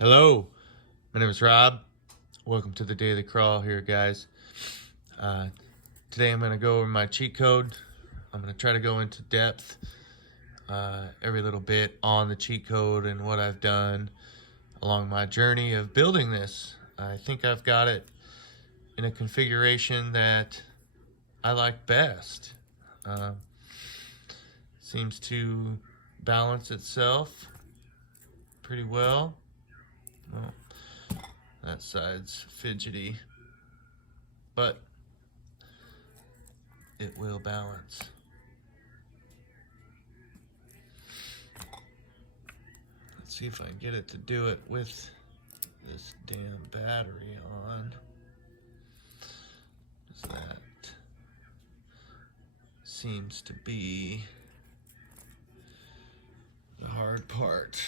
Hello, my name is Rob. Welcome to the Daily Crawl here, guys. Today I'm going to go over my cheat code. I'm going to try to go into depth every little bit on the cheat code and what I've done along my journey of building this. I think I've got it in a configuration that I like best. Seems to balance itself pretty well. Well, that side's fidgety, but it will balance. Let's see if I can get it to do it with this damn battery on. That seems to be the hard part.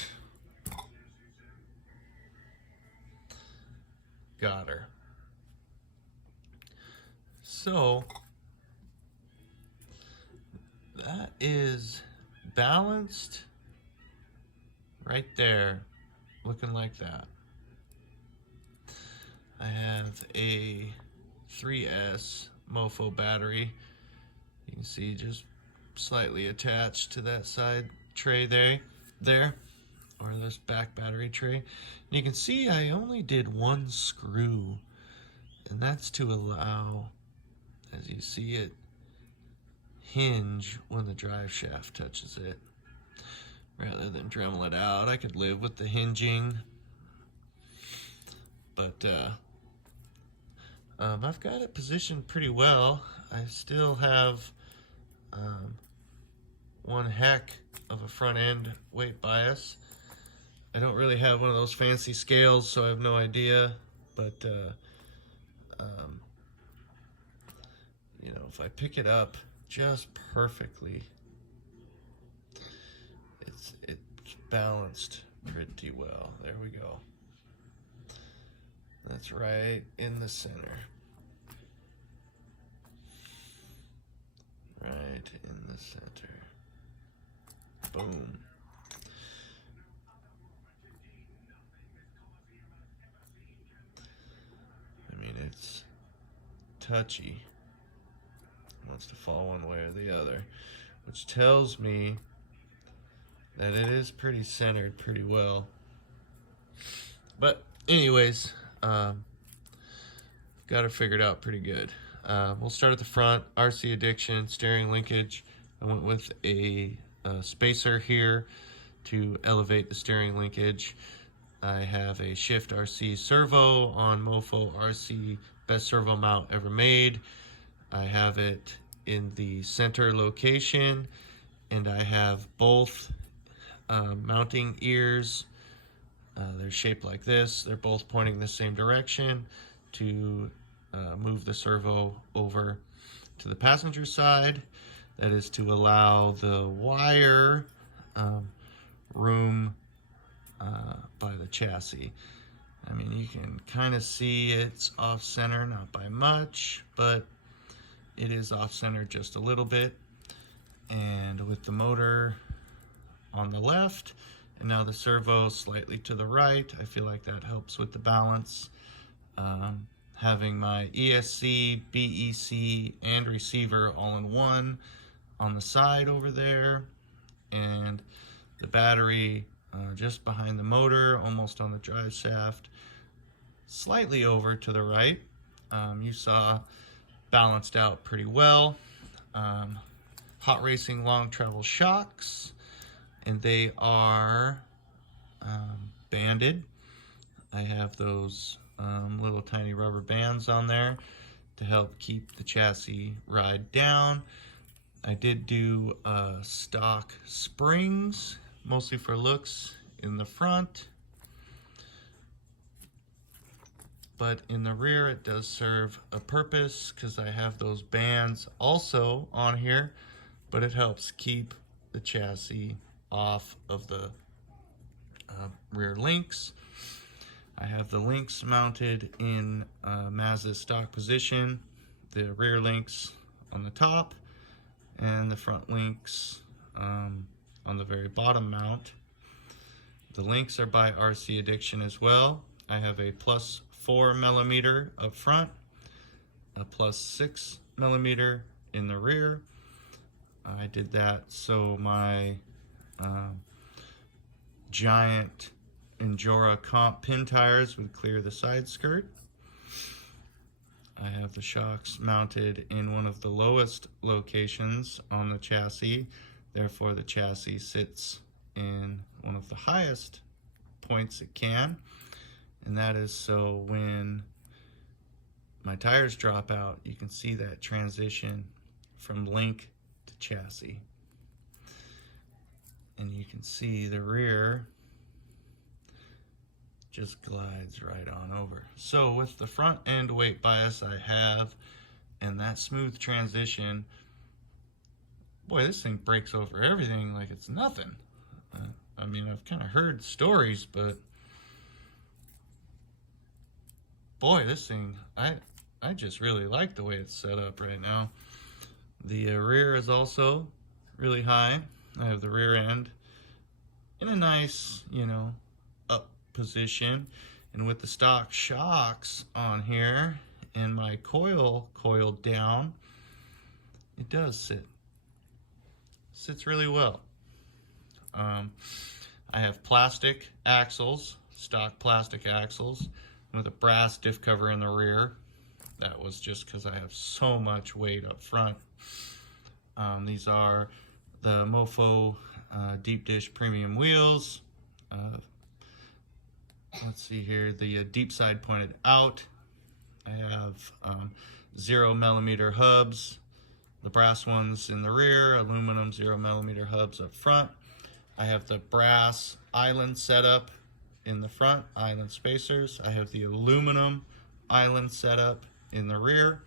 Got her. So that is balanced right there, looking like that. I have a 3S Mofo battery. You can see just slightly attached to that side tray there, or this back battery tray. And you can see I only did one screw, and that's to allow, as you see it, hinge when the drive shaft touches it, rather than Dremel it out. I could live with the hinging, but I've got it positioned pretty well. I still have one heck of a front end weight bias. I don't really have one of those fancy scales, so I have no idea, but you know, if I pick it up just perfectly, it's balanced pretty well. There we go. That's right in the center. Right in the center. Boom. I mean, it's touchy. It wants to fall one way or the other, which tells me that it is pretty centered pretty well. But anyways, got it figured out pretty good. We'll start at the front. RC addiction, steering linkage. I went with a spacer here to elevate the steering linkage. I have a Shift RC servo on Mofo RC, best servo mount ever made. I have it in the center location, and I have both mounting ears. They're shaped like this. They're both pointing the same direction to move the servo over to the passenger side. That is to allow the wire room by the chassis. I mean, you can kind of see it's off center, not by much, but it is off center just a little bit. And with the motor on the left and now the servo slightly to the right, I feel like that helps with the balance. Having my ESC, BEC, and receiver all in one on the side over there, and the battery just behind the motor, almost on the drive shaft, slightly over to the right. You saw balanced out pretty well. Hot Racing long travel shocks, and they are banded. I have those little tiny rubber bands on there to help keep the chassis ride down. I did do stock springs, mostly for looks, in the front, but in the rear it does serve a purpose because I have those bands also on here, but it helps keep the chassis off of the rear links. I have the links mounted in Mazda's stock position, the rear links on the top, and the front links on the very bottom mount. The links are by RC Addiction as well. I have a plus 4mm up front, a plus 6mm in the rear. I did that so my giant Injora comp pin tires would clear the side skirt. I have the shocks mounted in one of the lowest locations on the chassis, therefore the chassis sits in one of the highest points it can, and that is so when my tires drop out, you can see that transition from link to chassis. And you can see the rear just glides right on over. So with the front end weight bias I have and that smooth transition, boy, this thing breaks over everything like it's nothing. I mean, I've kind of heard stories, but boy, this thing, I just really like the way it's set up right now. The rear is also really high. I have the rear end in a nice, up position, and with the stock shocks on here and my coil coiled down, it does sits really well. I have plastic axles, stock plastic axles with a brass diff cover in the rear. That was just because I have so much weight up front. These are the Mofo deep dish premium wheels. Let's see here, the deep side pointed out. I have 0mm hubs, the brass ones in the rear, aluminum 0mm hubs up front. I have the brass island setup in the front, island spacers. I have the aluminum island setup in the rear.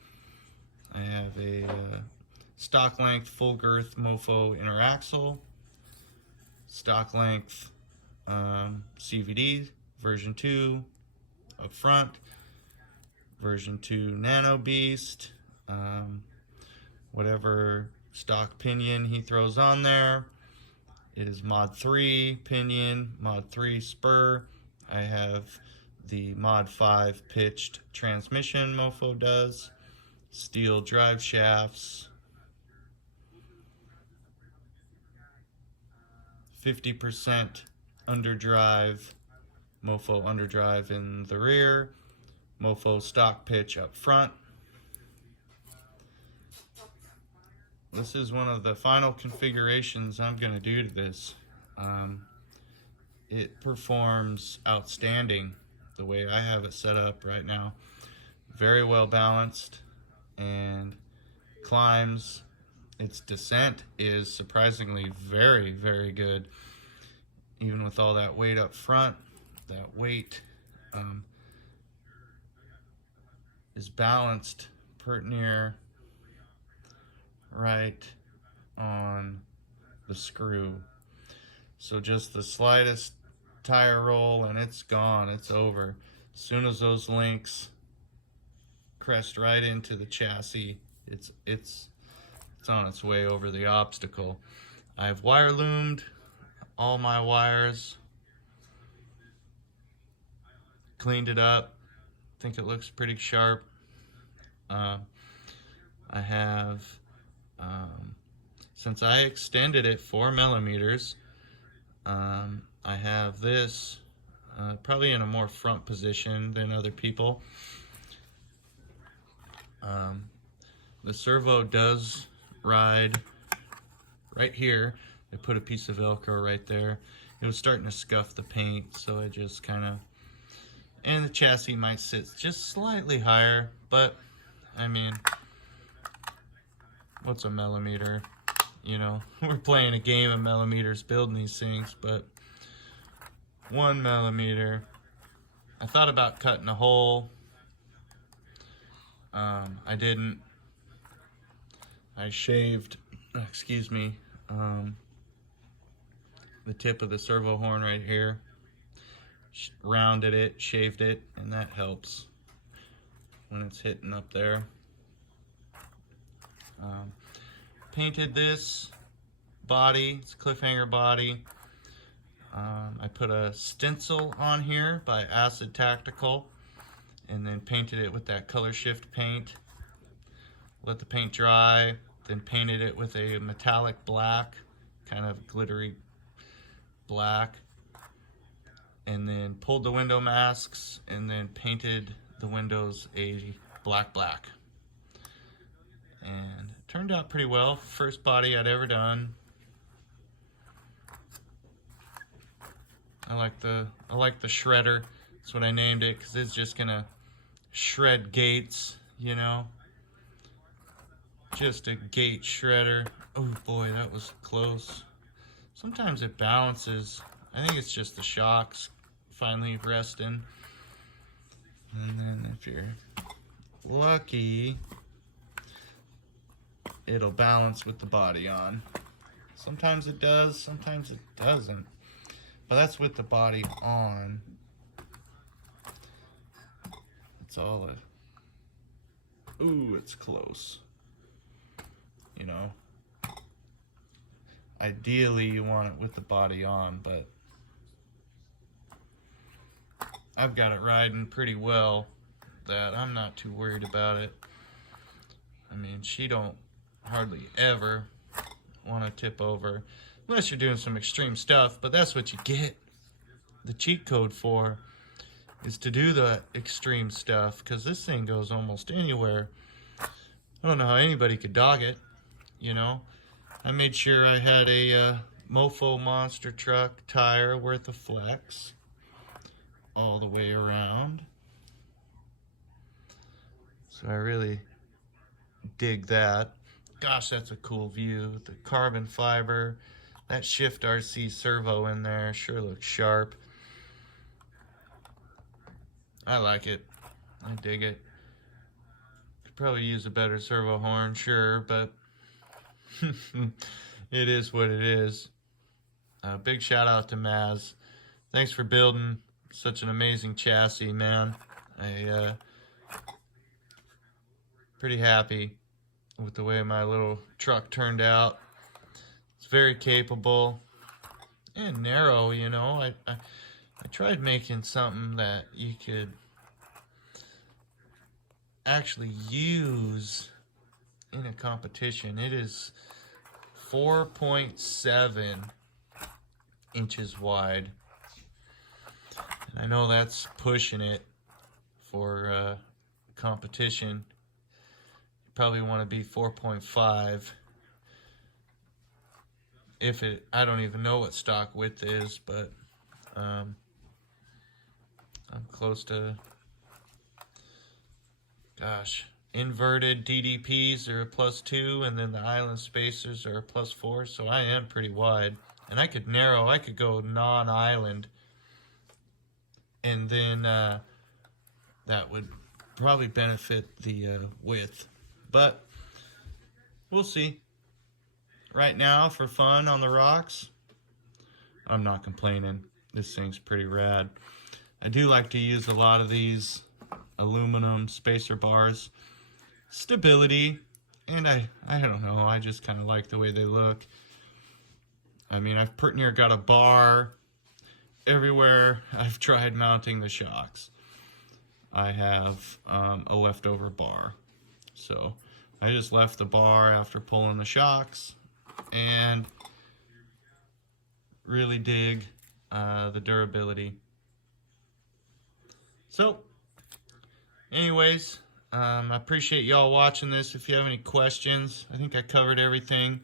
I have a stock length full girth Mofo inner axle, stock length CVD version 2 up front, version 2 Nano Beast, whatever stock pinion he throws on there. It is Mod 3 pinion, Mod 3 spur. I have the Mod 5 pitched transmission Mofo does, steel drive shafts, 50% underdrive, Mofo underdrive in the rear, Mofo stock pitch up front. This is one of the final configurations I'm going to do to this. It performs outstanding the way I have it set up right now. Very well balanced and climbs. Its descent is surprisingly very, very good. Even with all that weight up front, that weight is balanced pert near right on the screw. So just the slightest tire roll and it's gone, it's over. As soon as those links crest right into the chassis, it's on its way over the obstacle. I've wire loomed all my wires, cleaned it up, think it looks pretty sharp. I have since I extended it 4mm, I have this probably in a more front position than other people. The servo does ride right here. They put a piece of Velcro right there. It was starting to scuff the paint, so I just kind of, and the chassis might sit just slightly higher, but I mean, what's a millimeter? We're playing a game of millimeters building these things, but 1mm. I thought about cutting a hole. I didn't. I shaved, the tip of the servo horn right here, rounded it, shaved it, and that helps when it's hitting up there. Painted this body, it's a cliffhanger body. I put a stencil on here by Acid Tactical and then painted it with that color shift paint. Let the paint dry, then painted it with a metallic black, kind of glittery black, and then pulled the window masks and then painted the windows a black. And it turned out pretty well. First body I'd ever done. I like the shredder. That's what I named it, because it's just gonna shred gates, you know. Just a gate shredder. Oh boy, that was close. Sometimes it balances. I think it's just the shocks finally resting. And then if you're lucky, it'll balance with the body on. Sometimes it does, sometimes it doesn't. But that's with the body on. It's all a... Ooh, it's close. You know, ideally you want it with the body on, but I've got it riding pretty well that I'm not too worried about it. I mean, she don't hardly ever want to tip over unless you're doing some extreme stuff, but that's what you get the cheat code for, is to do the extreme stuff, because this thing goes almost anywhere. I don't know how anybody could dog it, you know. I made sure I had a Mofo monster truck tire worth of flex all the way around. So I really dig that. Gosh, that's a cool view. The carbon fiber, that Shift RC servo in there sure looks sharp. I like it. I dig it. Could probably use a better servo horn, sure, but it is what it is. Big shout out to Maz. Thanks for building such an amazing chassis, man. I pretty happy with the way my little truck turned out. It's very capable and narrow, you know. I tried making something that you could actually use in a competition. It is 4.7 inches wide. And I know that's pushing it for competition. You probably want to be 4.5. If it, I don't even know what stock width is, but I'm close to, gosh, inverted DDPs are a +2, and then the island spacers are a +4, so I am pretty wide. And I could narrow, I could go non-island, and then that would probably benefit the width. But we'll see. Right now, for fun on the rocks, I'm not complaining. This thing's pretty rad. I do like to use a lot of these aluminum spacer bars. Stability, and I don't know, I just kind of like the way they look. I mean, I've pretty near got a bar everywhere I've tried mounting the shocks. I have a leftover bar. So I just left the bar after pulling the shocks, and really dig the durability. So anyways, I appreciate y'all watching this. If you have any questions, I think I covered everything.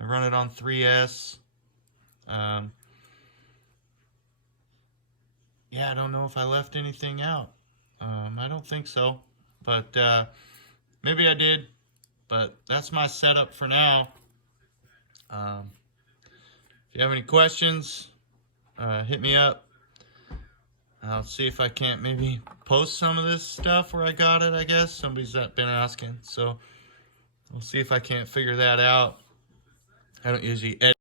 I run it on 3S. Yeah, I don't know if I left anything out. I don't think so, but maybe I did. But that's my setup for now. If you have any questions, hit me up. I'll see if I can't maybe post some of this stuff where I got it, I guess. Somebody's been asking. So we'll see if I can't figure that out. I don't usually edit.